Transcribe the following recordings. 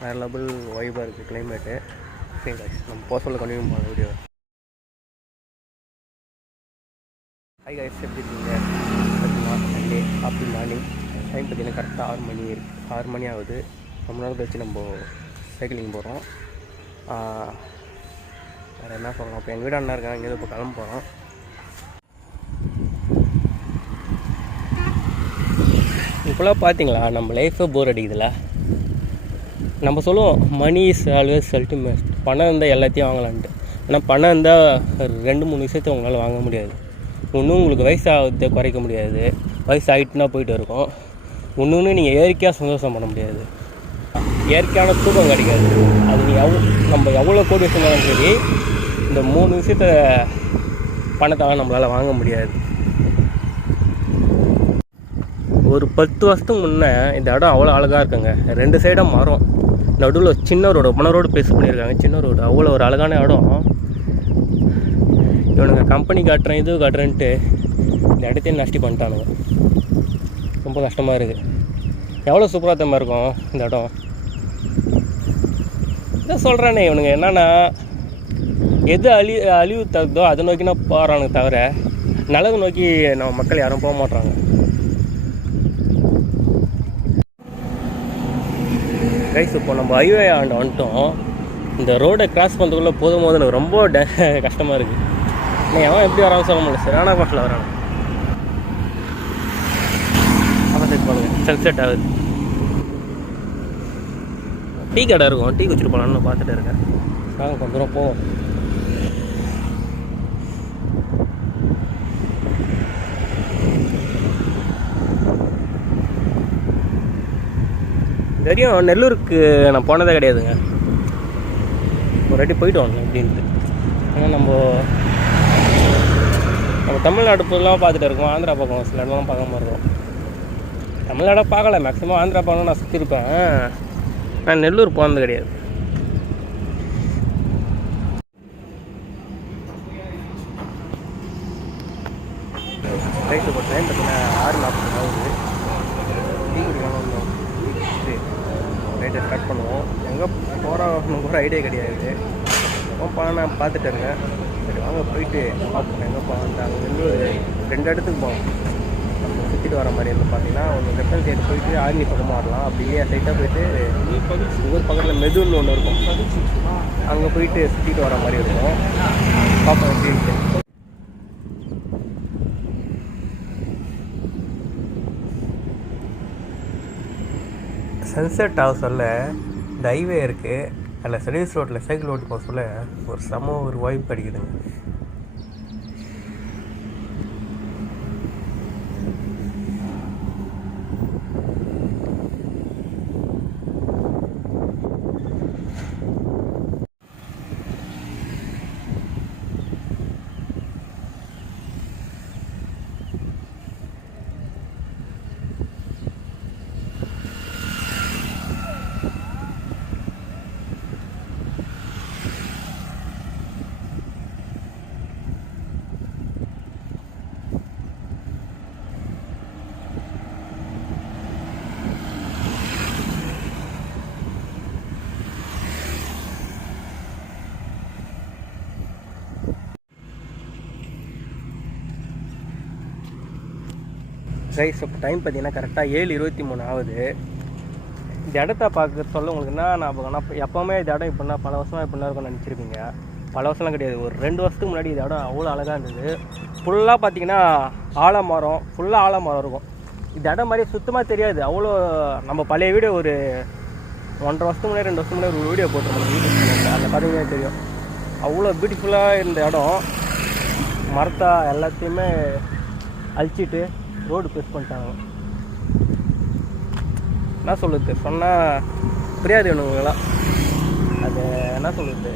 வேறு லெவல் வைபாக இருக்குது climate. Okay guys, நம்ம போக சொல்ல கண்டினியூ பண்ண வீடியோ. ஹை கைஸ், எப்படி இருக்கீங்க? பார்த்தீங்கன்னா சண்டே ஆஃப்டர் மார்னிங் டைம் பார்த்தீங்கன்னா கரெக்டாக 6 மணி இருக்குது. 6 மணி ஆகுது. ரொம்ப நேரம் கழிச்சு நம்ம சைக்கிளிங் போகிறோம். வேறு என்ன சொல்லலாம், இப்போ எங்கள் வீடு அண்ணா இருக்காங்க, இங்கேருந்து இப்போ கிளம்ப போகிறோம். இப்போலாம் பார்த்தீங்களா நம்ம லைஃபே போர் அடிக்குதுல்ல. நம்ம சொல்லுவோம் மணி இஸ் ஆல்வேஸ் அல்டிமேட், பணம் இருந்தால் எல்லாத்தையும் வாங்கலான்ட்டு. ஆனால் பணம் இருந்தால் 2-3 விஷயத்தை உங்களால் வாங்க முடியாது. ஒன்றும் உங்களுக்கு வயசாகிறத குறைக்க முடியாது, வயசு ஆகிட்டுனா போயிட்டு இருக்கும். ஒன்று நீங்கள் இயற்கையாக சந்தோஷம் பண்ண முடியாது, இயற்கையான தூக்கம் கிடைக்காது. அது நம்ம எவ்வளோ கோடி விஷயம் சரி, இந்த 3 விஷயத்த பணத்தால் நம்மளால் வாங்க முடியாது. ஒரு 10 வருஷத்துக்கு முன்னே இந்த இடம் அவ்வளோ அழகாக இருக்குங்க. 2 சைடாக மரம், நடுவில் சின்ன ரோடு, ரோடு பேஸ் பண்ணியிருக்காங்க. சின்ன ரோடு அவ்வளோ ஒரு அழகான இடம். இவனுங்க கம்பெனி காட்டுறேன் இது காட்டுறேன்ட்டு இந்த இடத்தையும் நஷ்டி பண்ணிட்டானுங்க. ரொம்ப கஷ்டமாக இருக்குது. எவ்வளோ சூப்பராக தம்மா இருக்கும் இந்த இடம். இதான் சொல்கிறேனே, இவனுங்க என்னென்னா எது அழிவு தகுதோ அதை நோக்கினா போகிறானுங்க தவிர நல்லது நோக்கி நம்ம மக்கள் யாரும் போக மாட்றாங்க. கைஸ், இப்போ நம்ம ஹைவே வந்துட்டோம். இந்த ரோடை கிராஸ் பண்ணுறதுக்குள்ளே போதும் எனக்கு ரொம்ப கஷ்டமாக இருக்குது. நான் எவன் எப்படி வரான்னு சொல்ல முடியல. சரியான கோட்டில் வராங்க. ஆப்போசிட் பண்ணுங்க, சன்செட் ஆகுது. டீ கடை இருக்கும், டீ குடிச்சிட்டு போகலான்னு பார்த்துட்டு இருக்கேன். நாங்கள் கொஞ்சம் தூரம் போவோம். தெரியும், நெல்லூருக்கு நான் போனதே கிடையாதுங்க. ஒரு வாட்டி போயிட்டு வாங்க அப்படின்ட்டு. ஏன்னா நம்ம தமிழ்நாடு ஃபுல்லாக பார்த்துட்டு இருக்கோம், ஆந்திரா பக்கம் சில இடம்லாம் பார்க்காம இருக்கோம். தமிழ்நாடை பார்க்கல, மேக்ஸிமம் ஆந்திரா பக்கம் நான் சுற்றி இருப்பேன். நான் நெல்லூர் போனது கிடையாது. ரைட்டு இப்போ டைம் பார்த்தீங்கன்னா 6:40 ஆகுது. டீ குடிக்கணும், ரைட்டை ஸ்டார்ட் பண்ணுவோம். எங்கே போகிறோம்னு கூட ஐடியா கிடையாது. எப்போ போனால் நான் பார்த்துட்டு இருக்கேன். சரி வாங்க போயிட்டு பார்ப்போம் எங்கே போகலாம். அங்கே வந்து 2 இடத்துக்கு போவோம். நம்ம சுற்றிட்டு வர மாதிரி இருந்து பார்த்தீங்கன்னா ஒன்று லெஃப்ட் சைடு போயிட்டு ஆர்மி பக்கமாக வரலாம். அப்படி இல்லையா சைட்டாக போயிட்டு ஊர் பக்கத்தில் மெதுன்னு ஒன்று இருக்கும், அங்கே போயிட்டு சுற்றிட்டு வர மாதிரி இருக்கும். பார்ப்போம் எப்படி இருக்கு. சன்செட் ஆக சொல்ல இந்த ஹைவே இருக்குது, அதில் சர்வீஸ் ரோட்டில் சைக்கிள் ஓட்டி போக சொல்ல ஒரு செம ஒரு வைப் அடிக்குதுங்க. ரைஸ் இப்போ டைம் பார்த்தீங்கன்னா கரெக்டாக 7:23 ஆகுது. இந்த இடத்த பார்க்க சொல்ல உங்களுக்கு என்ன ஞாபகம்னா, எப்போவுமே இந்த இடம் இப்படின்னா பல வருஷமாக இப்படின்னா இருக்கும்னு நினச்சிருப்பீங்க. பல வருஷம்லாம் கிடையாது, ஒரு 2 வருஷத்துக்கு முன்னாடி இந்த இடம் அவ்வளோ அழகாக இருந்தது. ஃபுல்லாக பார்த்தீங்கன்னா ஆலமரம், ஃபுல்லாக ஆலமரம் இருக்கும். இந்த இடம் மாதிரி சுத்தமாக தெரியாது. அவ்வளோ நம்ம பழைய வீடியோ ஒரு 1.5 வருஷத்துக்கு முன்னாடி 2 வருஷத்துக்கு முன்னாடி ஒரு வீடியோ போட்டிருக்கோம் யூடியூப், அதில் பார்த்தீங்கன்னா தெரியும். அவ்வளோ பியூட்டிஃபுல்லாக இருந்த இடம். மரத்தை எல்லாத்தையுமே அழிச்சிட்டு ரோடு ப்ரெஸ் பண்ணிட்டாங்க. என்ன சொல்லுது சொன்னால் புரியாது இவனுங்களாம். அது என்ன சொல்லுது,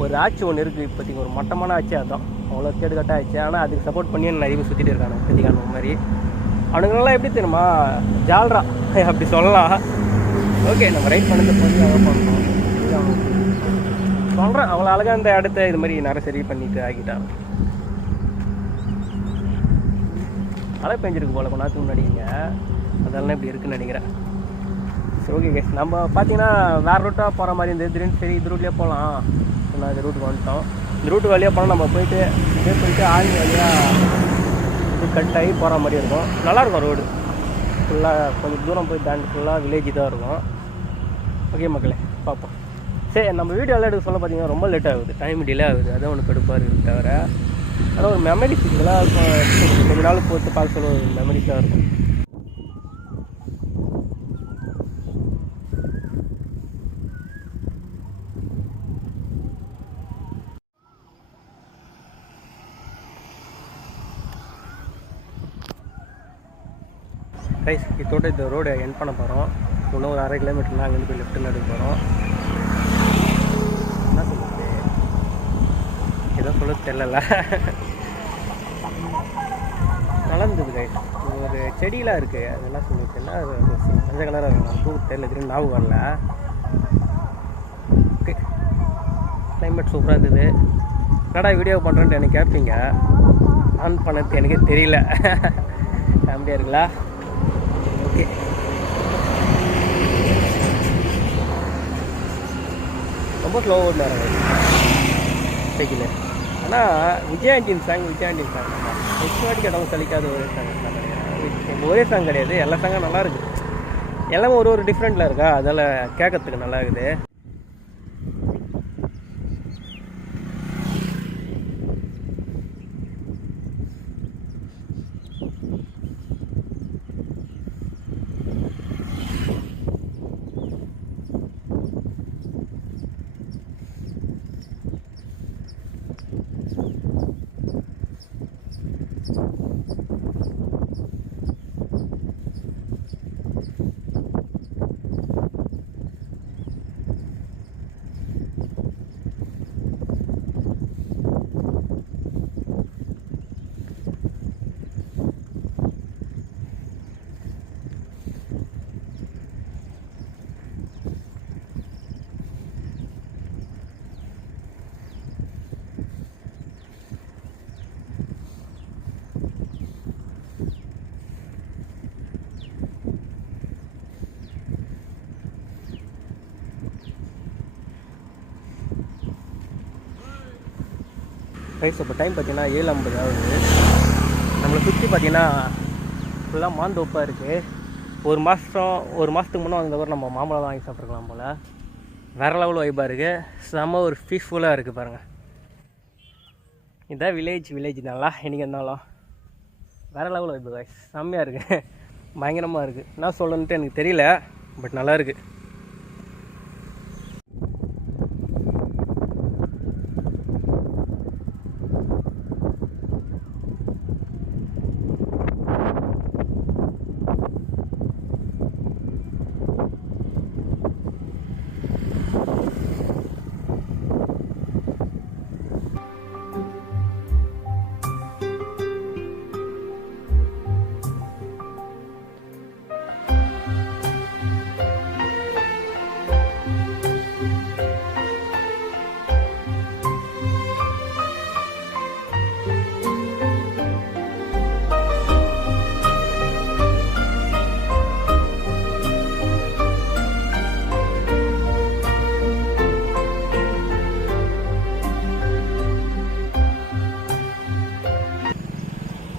ஒரு ஆட்சி ஒன்று இருக்குது இப்போதைக்கு, ஒரு மட்டமான ஆட்சி. அதுதான் அவ்வளோ கேடு கட்ட ஆச்சு. ஆனால் அதுக்கு சப்போர்ட் பண்ணி நிறைய பேர் சுற்றிட்டு இருக்காங்க கத்திக்கான மாதிரி. அவனுங்களாம் எப்படி தெரியுமா, ஜால்ரா அப்படி சொல்லலாம். ஓகே, நம்ம ரைட் பண்ணது பண்ணி அழகாக பண்ணணும் சொல்கிறேன். அவ்வளோ அழகாக இந்த இடத்த இது மாதிரி நிறைய சரி பண்ணிட்டு ஆகிட்டாங்க. மழை பெஞ்சிருக்கு போல கொஞ்ச நேரத்துக்கு முன்னாடிங்க, அதெல்லாம் இப்படி இருக்குன்னு நினைக்கிறேன். சரி ஓகே கேஸ், நம்ம பார்த்தீங்கன்னா வேறு ரூட்டாக போகிற மாதிரி இருந்தது. திடீர்னு சரி இது ரூட்லேயே போகலாம், நான் இந்த ரூட்டுக்கு வந்துட்டோம். இந்த ரூட்டு வழியாக போனால் நம்ம போயிட்டு அப்படியே போயிட்டு ஆழ்னி வழியாக இது கட் ஆகி போகிற மாதிரி இருக்கும். நல்லாயிருக்கும் ரோடு ஃபுல்லாக. கொஞ்சம் தூரம் போய் தாண்டி ஃபுல்லாக வில்லேஜ் தான் இருக்கும். ஓகே மக்களே, பார்ப்போம். சரி, நம்ம வீடியோவில் எடுக்க சொல்ல பார்த்தீங்கன்னா ரொம்ப லேட் ஆகுது, டைம் டிலே ஆகுது. அதான் ஒன்று கடுப்பாக இருக்குது தவிர, ஆனால் ஒரு மெமரிஸ் இதெல்லாம் கொஞ்ச நாள் போட்டு பார்க்க சொல்ல ஒரு மெமரிஸாக இருக்கும். ரைஸ் இதோட இந்த ரோடு என் பண்ண போகிறோம். இன்னும் ஒரு 1/2 கிலோமீட்டர்னா அங்கேருந்து போய் லெஃப்ட்டில் எடுக்க போகிறோம். என்ன சொல்லுது, ஏதோ சொல்ல தெரியல. நல்லா இருந்தது கைஸ். ஒரு செடியெலாம் இருக்குது, அதெல்லாம் சொல்லிட்டுன்னா மஞ்சள் கலராக இருக்கும். பூ தெரியல, திடீர்னு ஞாபகம் வரல. ஓகே, கிளைமேட் சூப்பராக இருந்தது. என்னடா வீடியோ பண்ணுறேன்ட்டு எனக்கு கேட்பீங்க. ஆன் பண்ணது எனக்கே தெரியல. ஃபேமிலியாக இருக்குல்ல. ஓகே, ரொம்ப ஸ்லோவாக ஓடினாரு சைக்கிள். ஆனால் விஜயாண்டின் சாங் நெக்ஸ்ட் வாட்டி கேட்டவங்க சலிக்காத ஒரே சாங். ஒரே சாங் கிடையாது, எல்லா சாங்கும் நல்லா இருக்குது. எல்லாமே ஒரு டிஃப்ரெண்ட்டில் இருக்கா, அதில் கேட்கறதுக்கு நல்லா இருக்குது. ரைஸ் இப்போ டைம் பார்த்தீங்கன்னா 7:50 ஆகுது. நம்மளை சுற்றி பார்த்தீங்கன்னா ஃபுல்லாக மாந்தோப்பாக இருக்குது. ஒரு மாதத்துக்கு முன்னே வந்தவரை நம்ம மாம்பழம் வாங்கி சாப்பிட்ருக்கலாம் போல். வேறு லெவல் வைப்பாக இருக்குது. செம்ம ஒரு பீஸ்ஃபுல்லாக இருக்குது பாருங்கள். இதான் வில்லேஜ் நல்லா இன்றைக்கி இருந்தாலும் வேறு லெவல் வைப்பு கைஸ். செம்மையாக இருக்குது, பயங்கரமாக இருக்குது. என்ன சொல்லணுன்ட்டு எனக்கு தெரியல, பட் நல்லா இருக்குது.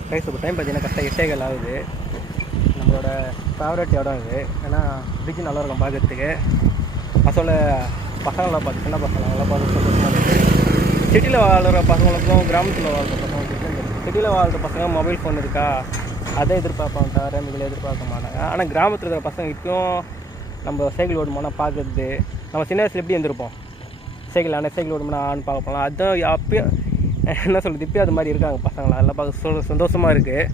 கைஸ் இப்போ டைம் பார்த்தீங்கன்னா கரெக்டாக 8:15 ஆகுது. நம்மளோட ஃபேவரட் இடம் இது. ஏன்னா பிரிட்ஜ் நல்லாயிருக்கும் பார்க்குறதுக்கு. பசங்களை பார்த்து சின்ன பசங்களாம் பார்த்து சந்தோஷமாக இருக்குது. சிட்டியில் வாழ்கிற பசங்களுக்கும் கிராமத்தில் வாழ்கிற பசங்களுக்கும் சிட்டியில் வாழ்கிற பசங்க மொபைல் ஃபோன் இருக்கா அதை எதிர்பார்ப்பாங்க தவிர இதில் எதிர்பார்க்க மாட்டாங்க. ஆனால் கிராமத்தில் இருக்கிற பசங்க இப்போயும் நம்ம சைக்கிள் ஓடுமானா பார்க்குறது. நம்ம சின்ன வயசில் எப்படி இருந்திருப்போம், சைக்கிள் ஓடுமானா ஆன்னு பார்க்க போகலாம். அதுதான் அப்பயும் என்ன சொல்கிறது, இப்போயும் அது மாதிரி இருக்காங்க பசங்களாம். அதெல்லாம் பார்க்க சந்தோஷமாக இருக்குது.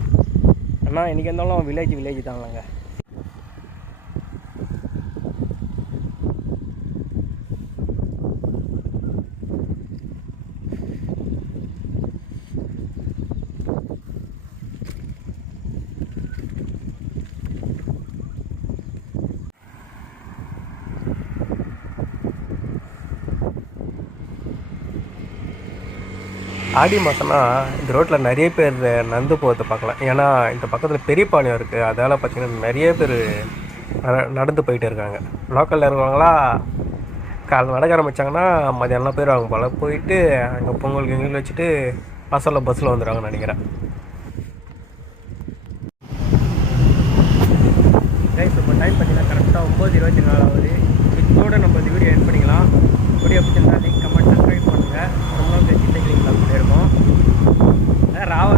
ஆனால் இன்றைக்கி இருந்தாலும் வில்லேஜ் தாங்களாங்க. ஆடி மாதம்னா இந்த ரோட்டில் நிறைய பேர் நடந்து போகிறத பார்க்கலாம். ஏன்னா இந்த பக்கத்தில் பெரிய பாளையம் இருக்குது, அதால் பார்த்திங்கன்னா நிறைய பேர் நடந்து போயிட்டு இருக்காங்க. லோக்கலில் இருக்கிறவங்களா நடக்க ஆரம்பித்தாங்கன்னா மதியானம் போயிடுவாங்க போல். போயிட்டு அங்கே பொங்கல் கிங்கல் வச்சுட்டு பஸ்ஸில் வந்துடுவாங்கன்னு நினைக்கிறேன். இப்போ டைம் பார்த்தீங்கன்னா கரெக்டாக 9:24 ஆகுது. இதோட நம்ம இந்த வீடியோ எட் பண்ணிக்கலாம். வீடியோ பிடிச்சிருந்தா லைக், கமெண்ட், சப்ஸ்கிரைப் பண்ணுங்கள். ரொம்ப நாள் கழிச்சு சைக்கிளிங் கிளாஸ் இருக்கும். ராவா